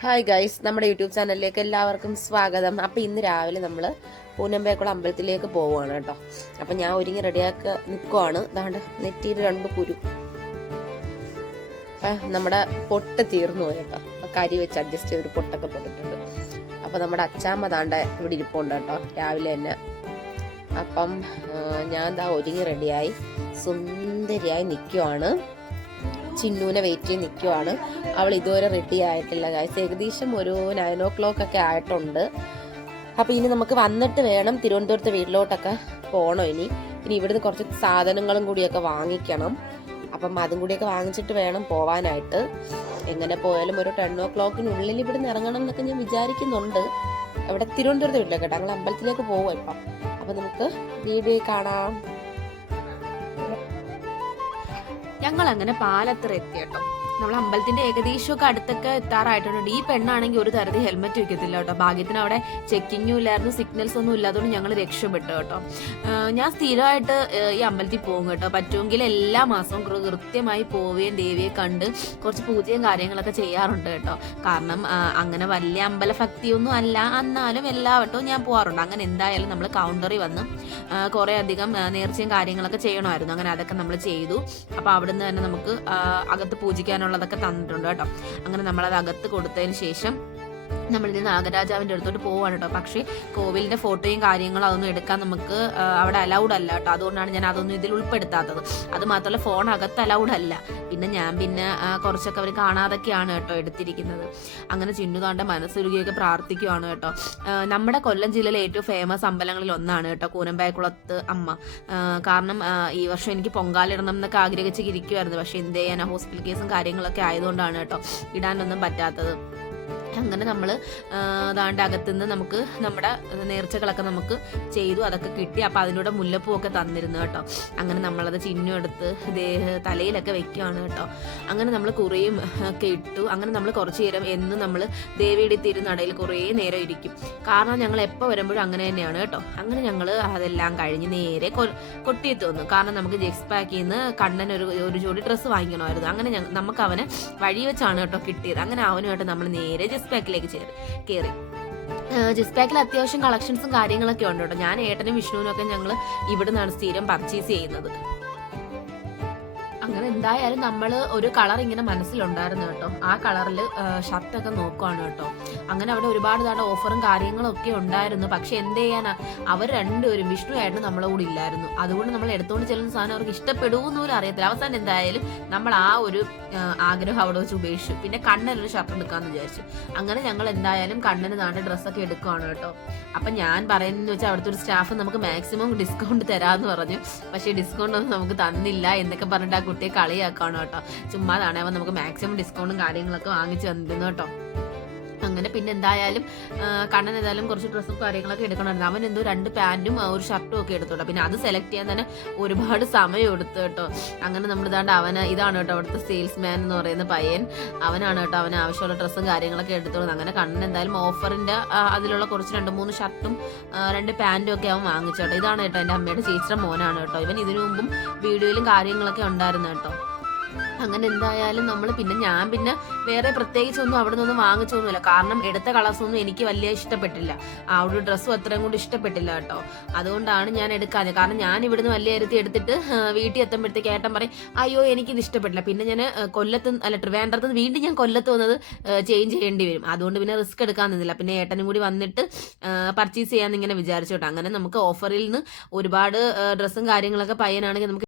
Hi guys നമ്മുടെ YouTube ചാനലിലേക്ക് എല്ലാവർക്കും സ്വാഗതം. അപ്പം ഇന്ന് രാവിലെ നമ്മൾ പൂനമ്പേക്കുളം അമ്പലത്തിലേക്ക് പോവുകയാണ് കേട്ടോ. അപ്പം ഞാൻ ഒരുങ്ങി റെഡിയാക്കി നിൽക്കുവാണ് അതാണ്ട് നെറ്റിയിൽ രണ്ട് കുരു. നമ്മുടെ പൊട്ട് തീർന്നു പോയി കേട്ടോ. കരി വെച്ച് അഡ്ജസ്റ്റ് ചെയ്തൊരു പൊട്ടൊക്കെ പൊട്ടിട്ടുണ്ട്. അപ്പം നമ്മുടെ അച്ചാമ്മ താണ്ട ഇവിടെ ഇരിപ്പുണ്ട് കേട്ടോ. രാവിലെ തന്നെ. അപ്പം ഞാൻ ദാ ഒരുങ്ങി റെഡിയായി സുന്ദരിയായി നിൽക്കുവാണ് ചിന്നൂനെ വെയിറ്റ് ചെയ്ത് നിൽക്കുവാണ് അവൾ ഇതുവരെ റെഡി ആയിട്ടില്ല ഗായ്സ് ഏകദേശം ഒരു നയൻ ഓ ക്ലോക്ക് ഒക്കെ ആയിട്ടുണ്ട്. അപ്പോൾ ഇനി നമുക്ക് വന്നിട്ട് വേണം തിരുവനന്തപുരത്തെ വീട്ടിലോട്ടൊക്കെ പോകണം ഇനി. ഇനി ഇവിടുന്ന് കുറച്ച് സാധനങ്ങളും കൂടിയൊക്കെ വാങ്ങിക്കണം. അപ്പം അതും കൂടിയൊക്കെ വാങ്ങിച്ചിട്ട് വേണം പോവാനായിട്ട്. എങ്ങനെ പോയാലും ഒരു ടെൻ ഓ ക്ലോക്കിനുള്ളിൽ ഇവിടുന്ന് ഇറങ്ങണം എന്നൊക്കെ ഞാൻ വിചാരിക്കുന്നുണ്ട്. അവിടെ തിരുവനന്തപുരത്തെ വീട്ടിലേക്ക് കേട്ടോ. ഞങ്ങൾ അമ്പലത്തിലേക്ക് പോവാം ഇപ്പം. അപ്പം നമുക്ക് വീഡിയോ കാണാം. ഞങ്ങൾ അങ്ങനെ പാലത്ര എത്തി കേട്ടോ നമ്മൾ അമ്പലത്തിന്റെ ഏകദേശമൊക്കെ അടുത്തൊക്കെ എത്താറായിട്ടുണ്ട്. ഈ പെണ്ണാണെങ്കിൽ ഒരു തരത്തിൽ ഹെൽമെറ്റ് വെക്കത്തില്ല കേട്ടോ. ഭാഗ്യത്തിന് അവിടെ ചെക്കിങ്ങും ഇല്ലായിരുന്നു സിഗ്നൽസ് ഒന്നും ഇല്ലാത്തതുകൊണ്ട് ഞങ്ങൾ രക്ഷപ്പെട്ടു കേട്ടോ. ഞാൻ സ്ഥിരമായിട്ട് ഈ അമ്പലത്തിൽ പോകും കേട്ടോ. പറ്റുമെങ്കിൽ എല്ലാ മാസവും കൃത്യമായി പോവുകയും ദേവിയെ കണ്ട് കുറച്ച് പൂജയും കാര്യങ്ങളൊക്കെ ചെയ്യാറുണ്ട് കേട്ടോ. കാരണം അങ്ങനെ വലിയ അമ്പല ഭക്തിയൊന്നും അല്ല. എന്നാലും എല്ലാ വട്ടവും ഞാൻ പോകാറുണ്ട് അങ്ങനെ എന്തായാലും നമ്മൾ കൗണ്ടറിൽ വന്ന് കുറെ അധികം നേർച്ചയും കാര്യങ്ങളൊക്കെ ചെയ്യണമായിരുന്നു. അങ്ങനെ അതൊക്കെ നമ്മൾ ചെയ്തു. അപ്പോൾ അവിടുന്ന് തന്നെ നമുക്ക് അകത്ത് അകത്ത് പൂജിക്കാനുള്ളതൊക്കെ തന്നിട്ടുണ്ട് കേട്ടോ. അങ്ങനെ നമ്മളത് അകത്ത് കൊടുത്തതിന് ശേഷം നമ്മളിത് നാഗരാജാവിന്റെ അടുത്തോട്ട് പോവാണ് കേട്ടോ. പക്ഷേ കോവിലിന്റെ ഫോട്ടോയും കാര്യങ്ങളും അതൊന്നും എടുക്കാൻ നമുക്ക് അവിടെ അലൗഡ് അല്ല കേട്ടോ. അതുകൊണ്ടാണ് ഞാൻ അതൊന്നും ഇതിൽ ഉൾപ്പെടുത്താത്തത്. അത് മാത്രമല്ല ഫോൺ അകത്ത് അലൗഡ് അല്ല. പിന്നെ ഞാൻ പിന്നെ കുറച്ചൊക്കെ അവർ കാണാതൊക്കെയാണ് കേട്ടോ എടുത്തിരിക്കുന്നത്. അങ്ങനെ ചിന്നുതാണ്ട മനസ്സുരുകിയൊക്കെ പ്രാർത്ഥിക്കുവാണ് കേട്ടോ. നമ്മുടെ കൊല്ലം ജില്ലയിലെ ഏറ്റവും ഫേമസ് അമ്പലങ്ങളിൽ ഒന്നാണ് കേട്ടോ കൂനമ്പായക്കുളത്ത് അമ്മ. കാരണം ഈ വർഷം എനിക്ക് പൊങ്കാലിടണം എന്നൊക്കെ ആഗ്രഹിച്ച് ഇരിക്കുമായിരുന്നു പക്ഷെ എന്ത് ഹോസ്പിറ്റൽ കേസും കാര്യങ്ങളൊക്കെ ആയതുകൊണ്ടാണ് കേട്ടോ ഇടാനൊന്നും പറ്റാത്തത്. അങ്ങനെ നമ്മൾ അതാണ്ട് അകത്തുനിന്ന് നമുക്ക് നമ്മുടെ നേർച്ചകളൊക്കെ നമുക്ക് ചെയ്തു അതൊക്കെ കിട്ടി. അപ്പം അതിലൂടെ മുല്ലപ്പൂവൊക്കെ തന്നിരുന്നു കേട്ടോ. അങ്ങനെ നമ്മളത് ചിഹ്നം എടുത്ത് തലയിലൊക്കെ വെക്കുകയാണ് കേട്ടോ. അങ്ങനെ നമ്മൾ കുറേയും ഒക്കെ ഇട്ടു അങ്ങനെ നമ്മൾ കുറച്ച് നേരം എന്നും നമ്മൾ ദേവിയുടെ തിരുനടയിൽ കുറേ നേരം ഇരിക്കും. കാരണം ഞങ്ങൾ എപ്പോൾ വരുമ്പോഴും അങ്ങനെ തന്നെയാണ് കേട്ടോ. അങ്ങനെ ഞങ്ങൾ അതെല്ലാം കഴിഞ്ഞ് നേരെ കൊ- കൊട്ടിയെത്തി വന്നു. കാരണം നമുക്ക് ജെക്സ് പാക്കിൽ നിന്ന് കണ്ണൻ ഒരു ഒരു ജോഡി ഡ്രസ്സ് വാങ്ങിക്കണമായിരുന്നു. അങ്ങനെ നമുക്ക് അവനെ വഴി വെച്ചാണ് കേട്ടോ കിട്ടിയത്. അങ്ങനെ അവനുമായിട്ട് നമ്മൾ നേരെ ജെസ് പാക്കിലേക്ക് ചേർ കയറി ജിസ് പാക്കിൽ അത്യാവശ്യം കളക്ഷൻസും കാര്യങ്ങളൊക്കെ ഉണ്ട്? കേട്ടോ ഞാൻ ഏട്ടനും വിഷ്ണുവിനും ഒക്കെ ഞങ്ങൾ ഇവിടെ നിന്നാണ് സ്ഥിരം പർച്ചേസ് ചെയ്യുന്നത്. അങ്ങനെ എന്തായാലും നമ്മൾ ഒരു കളർ ഇങ്ങനെ മനസ്സിലുണ്ടായിരുന്നു കേട്ടോ. ആ കളറിൽ ഷർട്ടൊക്കെ നോക്കുവാണ് കേട്ടോ. അങ്ങനെ അവിടെ ഒരുപാട് തവണ ഓഫറും കാര്യങ്ങളും ഒക്കെ ഉണ്ടായിരുന്നു. പക്ഷെ എന്ത് ചെയ്യാനാ? അവർ രണ്ടുപേരും വിഷ്ണു ആയിട്ട് നമ്മളെ കൂടെ ഇല്ലായിരുന്നു. അതുകൊണ്ട് നമ്മൾ എടുത്തുകൊണ്ട് ചെല്ലുന്ന സാധനം അവർക്ക് ഇഷ്ടപ്പെടുമെന്ന് പോലും അറിയത്തില്ല. അവസാനം എന്തായാലും നമ്മൾ ആ ഒരു ആഗ്രഹം അവിടെ വെച്ച് ഉപേക്ഷിച്ചു. പിന്നെ കണ്ണനൊരു ഷർട്ട് എടുക്കാന്ന് വിചാരിച്ചു. അങ്ങനെ ഞങ്ങൾ എന്തായാലും കണ്ണന് നാണ്ട് ഡ്രസ്സൊക്കെ എടുക്കുവാണ് കേട്ടോ. അപ്പം ഞാൻ പറയുന്നതെന്ന് വെച്ചാൽ അവിടുത്തെ ഒരു സ്റ്റാഫ് നമുക്ക് മാക്സിമം ഡിസ്കൗണ്ട് തരാമെന്ന് പറഞ്ഞു. പക്ഷേ ഡിസ്കൗണ്ട് ഒന്നും നമുക്ക് തന്നില്ല എന്നൊക്കെ പറഞ്ഞിട്ട് ആ കുട്ടിയെ കളിയാക്കാണ് കേട്ടോ. ചുമ്മാതാണ് നമുക്ക് മാക്സിമം ഡിസ്കൗണ്ടും കാര്യങ്ങളൊക്കെ വാങ്ങിച്ചു തന്നിരുന്നു കേട്ടോ. അങ്ങനെ പിന്നെ എന്തായാലും കണ്ണൻ ഏതായാലും കുറച്ച് ഡ്രസ്സും കാര്യങ്ങളൊക്കെ എടുക്കണമായിരുന്നു. അവൻ എന്തോ രണ്ട് പാന്റും ഒരു ഷർട്ടും ഒക്കെ എടുത്തോട്ടോ പിന്നെ അത് സെലക്ട് ചെയ്യാൻ തന്നെ ഒരുപാട് സമയം എടുത്തു കേട്ടോ. അങ്ങനെ നമ്മൾ ഇതാണ്ട് അവന് ഇതാണ് കേട്ടോ അവിടുത്തെ സെയിൽസ്മാൻ എന്ന് പറയുന്ന പയ്യൻ. അവനാണ് കേട്ടോ അവന് ആവശ്യമുള്ള ഡ്രസ്സും കാര്യങ്ങളൊക്കെ എടുത്തോളൂ അങ്ങനെ കണ്ണൻ എന്തായാലും ഓഫറിന്റെ അതിലുള്ള കുറച്ച് രണ്ട് മൂന്ന് ഷർട്ടും രണ്ട് പാന്റും ഒക്കെ അവൻ വാങ്ങിച്ചു കേട്ടോ. ഇതാണ് കേട്ടോ എന്റെ അമ്മയുടെ ചേച്ചിയുടെ മോനാണ് കേട്ടോ. ഇവൻ ഇതിനു മുമ്പും വീഡിയോയിലും കാര്യങ്ങളൊക്കെ ഉണ്ടായിരുന്നു കേട്ടോ. അങ്ങനെ എന്തായാലും നമ്മൾ പിന്നെ ഞാൻ പിന്നെ വേറെ പ്രത്യേകിച്ച് ഒന്നും അവിടെ നിന്നൊന്നും വാങ്ങിച്ചൊന്നുമില്ല. കാരണം എടുത്ത കളേഴ്സ് ഒന്നും എനിക്ക് വലിയ ഇഷ്ടപ്പെട്ടില്ല. ആ ഒരു ഡ്രസ്സും അത്രയും കൂടി ഇഷ്ടപ്പെട്ടില്ല കേട്ടോ. അതുകൊണ്ടാണ് ഞാൻ എടുക്കാതെ കാരണം ഞാൻ ഇവിടുന്ന് വലിയ അരുത്തി എടുത്തിട്ട് വീട്ടിൽ എത്തുമ്പോഴത്തേക്ക് ഏട്ടൻ പറയും അയ്യോ എനിക്കിത് ഇഷ്ടപ്പെട്ടില്ല. പിന്നെ ഞാൻ കൊല്ലത്ത് അല്ല ട്രിവാൻഡ്രത്ത് വീണ്ടും ഞാൻ കൊല്ലത്ത് വന്നത് ചേഞ്ച് ചെയ്യേണ്ടി വരും. അതുകൊണ്ട് പിന്നെ റിസ്ക് എടുക്കാൻ നിന്നില്ല. പിന്നെ ഏട്ടനും കൂടി വന്നിട്ട് പർച്ചേസ് ചെയ്യാമെന്ന് ഇങ്ങനെ വിചാരിച്ചോട്ടെ അങ്ങനെ നമുക്ക് ഓഫറിൽ നിന്ന് ഒരുപാട് ഡ്രസ്സും കാര്യങ്ങളൊക്കെ പയ്യനാണെങ്കിൽ നമുക്ക്